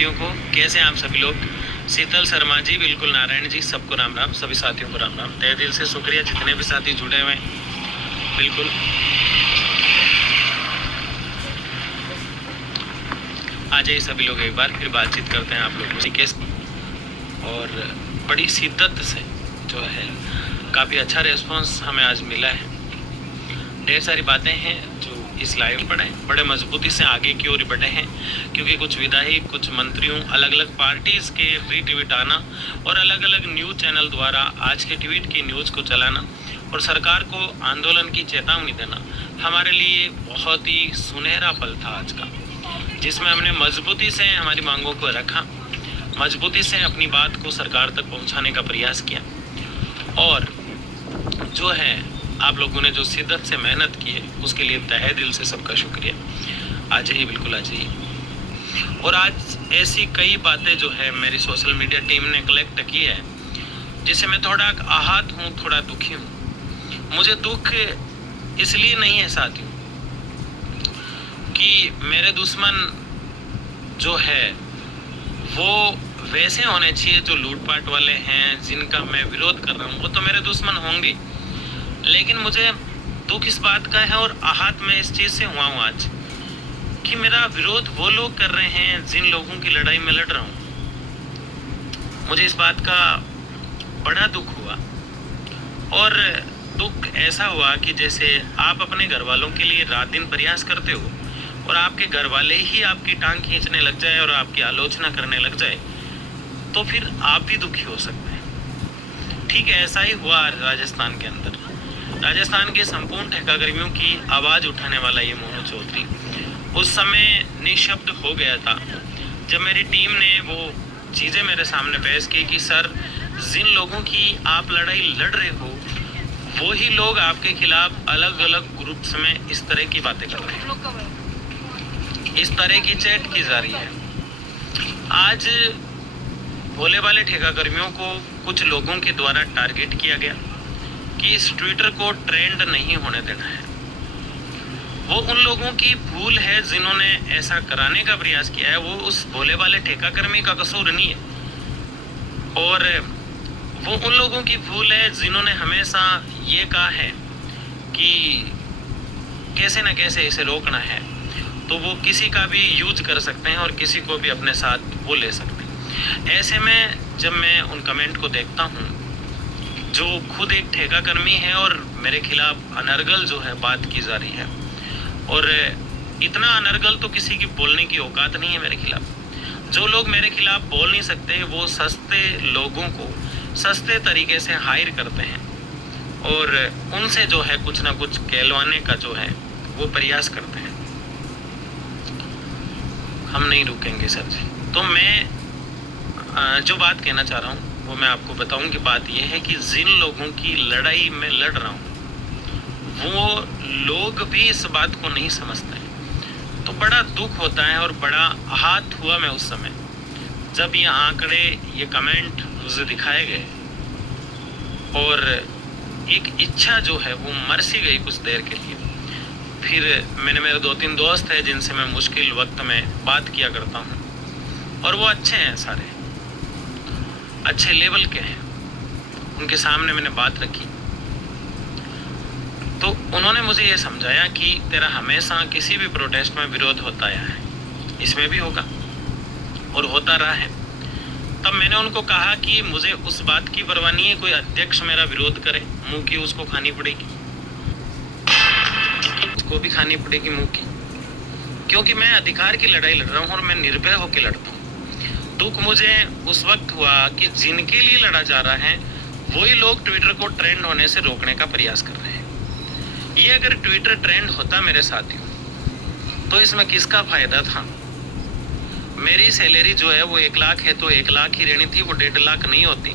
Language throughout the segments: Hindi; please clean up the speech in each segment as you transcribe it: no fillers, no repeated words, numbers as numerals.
साथियों को। कैसे हैं आप सभी लोग? शीतल शर्मा जी, बिल्कुल नारायण जी, सबको राम राम, सभी साथियों को राम राम। तहे दिल से शुक्रिया जितने भी साथी जुड़े हुए हैं। बिल्कुल आ जाइए सभी लोग, एक बार फिर बातचीत करते हैं आप लोगों से कैसे। और बड़ी शिद्दत से जो है काफ़ी अच्छा रिस्पांस हमें आज मिला है। ढेर सारी बातें हैं जो इस लाइव पढ़े बड़े मजबूती से आगे की ओर बढ़े हैं, क्योंकि कुछ विधायक, कुछ मंत्रियों, अलग अलग पार्टीज़ के रीट्वीट आना और अलग अलग न्यूज़ चैनल द्वारा आज के ट्वीट की न्यूज़ को चलाना और सरकार को आंदोलन की चेतावनी देना हमारे लिए बहुत ही सुनहरा पल था आज का, जिसमें हमने मजबूती से हमारी मांगों को रखा, मजबूती से अपनी बात को सरकार तक पहुंचाने का प्रयास किया। और जो है आप लोगों ने जो शिद्दत से मेहनत की है उसके लिए तहे दिल से सबका शुक्रिया। आ जाइए, बिल्कुल आ जाइए। और आज ऐसी कई बातें जो है मेरी सोशल मीडिया टीम ने कलेक्ट की है जिससे मैं थोड़ा आहत हूँ, थोड़ा दुखी हूँ। मुझे दुख इसलिए नहीं है साथियों कि मेरे दुश्मन जो है वो वैसे होने चाहिए जो लूटपाट वाले हैं, जिनका मैं विरोध कर रहा हूँ, वो तो मेरे दुश्मन होंगे। लेकिन मुझे दुख इस बात का है और आहत मैं इस चीज़ से हुआ हूँ आज कि मेरा विरोध वो लोग कर रहे हैं जिन लोगों की लड़ाई में लड़ रहा हूँ। मुझे इस बात का बड़ा दुख हुआ, और दुख ऐसा हुआ कि जैसे आप अपने घर वालों के लिए रात दिन प्रयास करते हो और आपके घर वाले ही आपकी टांग खींचने लग जाए और आपकी आलोचना करने लग जाए, तो फिर आप भी दुखी हो सकते हैं। ठीक है, ऐसा ही हुआ राजस्थान के अंदर। राजस्थान के संपूर्ण ठेकाकर्मियों की आवाज़ उठाने वाला ये मोनू चौधरी उस समय निशब्द हो गया था जब मेरी टीम ने वो चीज़ें मेरे सामने पेश की कि सर, जिन लोगों की आप लड़ाई लड़ रहे हो वो ही लोग आपके खिलाफ अलग अलग ग्रुप्स में इस तरह की बातें कर रहे हैं, इस तरह की चैट की जा रही है। आज भोले वाले ठेकाकर्मियों को कुछ लोगों के द्वारा टारगेट किया गया कि इस ट्विटर को ट्रेंड नहीं होने देना है। वो उन लोगों की भूल है जिन्होंने ऐसा कराने का प्रयास किया है, वो उस भोले वाले ठेकाकर्मी का कसूर नहीं है। और वो उन लोगों की भूल है जिन्होंने हमेशा ये कहा है कि कैसे न कैसे इसे रोकना है, तो वो किसी का भी यूज कर सकते हैं और किसी को भी अपने साथ वो ले सकते हैं। ऐसे में जब मैं उन कमेंट को देखता हूँ जो खुद एक ठेकाकर्मी है और मेरे खिलाफ अनर्गल जो है बात की जा रही है, और इतना अनर्गल तो किसी की बोलने की औकात नहीं है मेरे खिलाफ। जो लोग मेरे खिलाफ बोल नहीं सकते वो सस्ते लोगों को सस्ते तरीके से हायर करते हैं और उनसे जो है कुछ ना कुछ कहलवाने का जो है वो प्रयास करते हैं। हम नहीं रुकेंगे सर जी। तो मैं जो बात कहना चाह रहा हूँ वो मैं आपको बताऊं कि बात यह है कि जिन लोगों की लड़ाई में लड़ रहा हूँ वो लोग भी इस बात को नहीं समझते हैं। तो बड़ा दुख होता है और बड़ा आहत हुआ मैं उस समय जब ये आंकड़े, ये कमेंट मुझे दिखाए गए, और एक इच्छा जो है वो मर सी गई कुछ देर के लिए। फिर मैंने, मेरे 2-3 दोस्त हैं जिनसे मैं मुश्किल वक्त में बात किया करता हूँ और वो अच्छे हैं, सारे अच्छे लेवल के हैं। उनके सामने मैंने बात रखी तो उन्होंने मुझे ये समझाया कि तेरा हमेशा किसी भी प्रोटेस्ट में विरोध होता आया है, इसमें भी होगा और होता रहा है। तब मैंने उनको कहा कि मुझे उस बात की परवाह नहीं है कोई अध्यक्ष मेरा विरोध करे, मुंह की उसको खानी पड़ेगी, उसको भी खानी पड़ेगी मुंह की, क्योंकि मैं अधिकार की लड़ाई लड़ रहा हूँ और मैं निर्भय होकर लड़ता हूँ। दुख मुझे उस वक्त हुआ कि जिनके लिए लड़ा जा रहा है वही लोग ट्विटर को ट्रेंड होने से रोकने का प्रयास कर रहे हैं। ये अगर ट्विटर ट्रेंड होता मेरे साथियों तो इसमें किसका फायदा था? मेरी सैलरी जो है वो 1 लाख है तो 1 लाख ही रहनी थी, वो 1.5 लाख नहीं होती।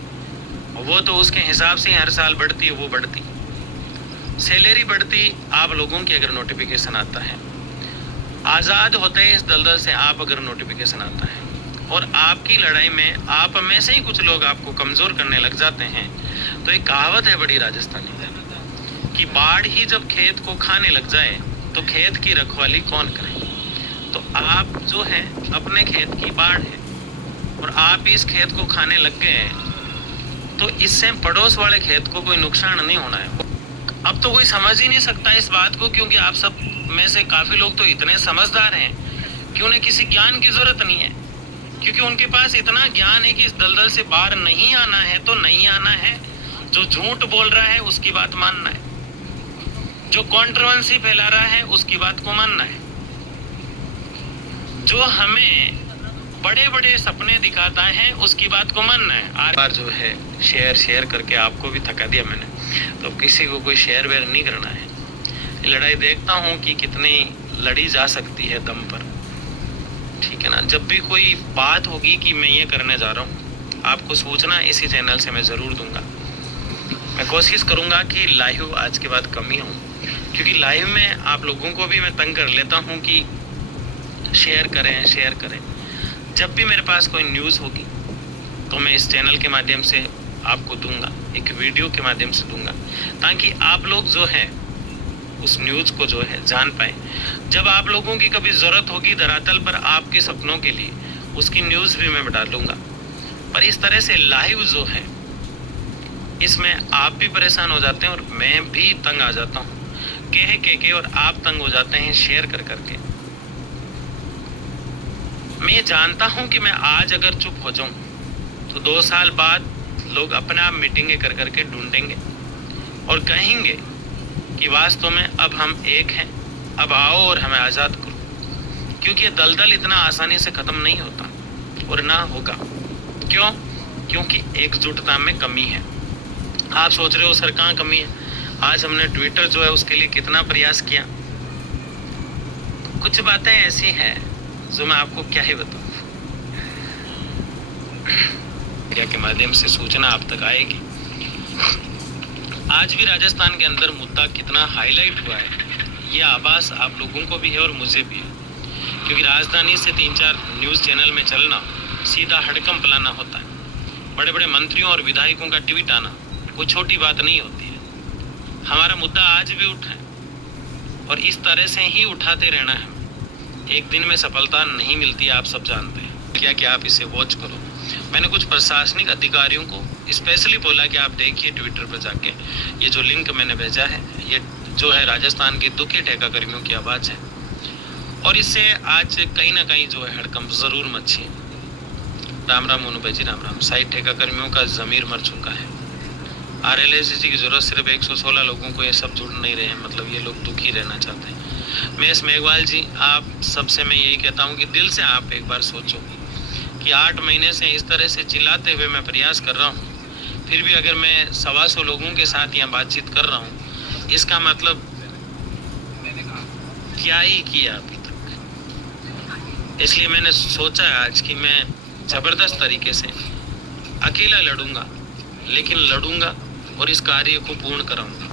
वो तो उसके हिसाब से हर साल बढ़ती है, वो बढ़ती सैलरी बढ़ती। आप लोगों की अगर नोटिफिकेशन आता है, आज़ाद होते हैं इस दलदल से आप अगर नोटिफिकेशन आता है और आपकी लड़ाई में आप में से ही कुछ लोग आपको कमज़ोर करने लग जाते हैं, तो एक कहावत है बड़ी राजस्थानी कि बाढ़ ही जब खेत को खाने लग जाए तो खेत की रखवाली कौन करे। तो आप जो है अपने खेत की बाढ़ है, और आप इस खेत को खाने लग गए हैं, तो इससे पड़ोस वाले खेत को कोई नुकसान नहीं होना है। अब तो कोई समझ ही नहीं सकता इस बात को, क्योंकि आप सब में से काफ़ी लोग तो इतने समझदार हैं कि उन्हें किसी ज्ञान की ज़रूरत नहीं है, क्योंकि उनके पास इतना ज्ञान है कि इस दलदल से बाहर नहीं आना है तो नहीं आना है। जो झूठ बोल रहा है उसकी बात मानना है, जो कंट्रोवर्सी फैला रहा है उसकी बात को मानना है, जो हमें बड़े बड़े सपने दिखाता है उसकी बात को मानना है। आज बार जो है शेयर करके आपको भी थका दिया मैंने, तो किसी को कोई शेयर वेयर नहीं करना है। लड़ाई देखता हूँ कि कितनी लड़ी जा सकती है दम पर, ठीक है ना। जब भी कोई बात होगी कि मैं ये करने जा रहा हूँ, आपको सूचना इसी चैनल से मैं ज़रूर दूंगा। मैं कोशिश करूँगा कि लाइव आज के बाद कम ही हूँ, क्योंकि लाइव में आप लोगों को भी मैं तंग कर लेता हूँ कि शेयर करें। जब भी मेरे पास कोई न्यूज़ होगी तो मैं इस चैनल के माध्यम से आपको दूंगा, एक वीडियो के माध्यम से दूंगा, ताकि आप लोग जो है उस न्यूज़ को जो है जान पाए। जब आप लोगों की कभी ज़रूरत होगी धरातल पर आपके सपनों के लिए, उसकी न्यूज़ भी मैं डालूंगा। पर इस तरह से लाइव जो है इसमें आप भी परेशान हो जाते हैं और मैं भी तंग आ जाता हूँ कह के, और आप तंग हो जाते हैं शेयर कर करके। मैं जानता हूं कि मैं आज अगर चुप हो जाऊं तो 2 साल बाद लोग अपने आप मीटिंगें कर करके ढूंढेंगे और कहेंगे कि वास्तव में अब हम एक हैं, अब आओ और हमें आज़ाद करो, क्योंकि ये दलदल इतना आसानी से ख़त्म नहीं होता और ना होगा। क्यों? क्योंकि एकजुटता में कमी है। आप सोच रहे हो सर कहाँ कमी है? आज हमने ट्विटर जो है उसके लिए कितना प्रयास किया। कुछ बातें ऐसी हैं जो मैं आपको क्या ही बताऊं, मीडिया के माध्यम से सूचना आप तक आएगी। आज भी राजस्थान के अंदर मुद्दा कितना हाईलाइट हुआ है, ये आभास आप लोगों को भी है और मुझे भी है, क्योंकि राजधानी से 3-4 न्यूज़ चैनल में चलना सीधा हड़कंप लाना होता है। बड़े बड़े मंत्रियों और विधायकों का ट्वीट आना कोई छोटी बात नहीं होती है। हमारा मुद्दा आज भी उठा है और इस तरह से ही उठाते रहना है। एक दिन में सफलता नहीं मिलती, आप सब जानते हैं। क्या आप इसे वॉच करो। मैंने कुछ प्रशासनिक अधिकारियों को स्पेशली बोला कि आप देखिए ट्विटर पर जाके, ये जो लिंक मैंने भेजा है ये जो है राजस्थान के दुखी ठेका कर्मियों की आवाज़ है, और इससे आज कहीं ना कहीं जो है हड़कंप ज़रूर मची। राम राम मोनू भाई जी, राम राम। साइड ठेका कर्मियों का ज़मीर मर चुका है। RLSC की ज़रूरत सिर्फ 116 लोगों को, ये सब जुड़ नहीं रहे हैं, मतलब ये लोग दुखी रहना चाहते हैं। महेश मेघवाल जी, आप सबसे मैं यही कहता हूँ कि दिल से आप एक बार सोचो कि 8 महीने से इस तरह से चिल्लाते हुए मैं प्रयास कर रहा हूँ, फिर भी अगर मैं 125 लोगों के साथ यहाँ बातचीत कर रहा हूँ, इसका मतलब क्या ही किया अभी तक। इसलिए मैंने सोचा आज कि मैं ज़बरदस्त तरीके से अकेला लड़ूंगा, लेकिन लड़ूंगा और इस कार्य को पूर्ण कराऊंगा।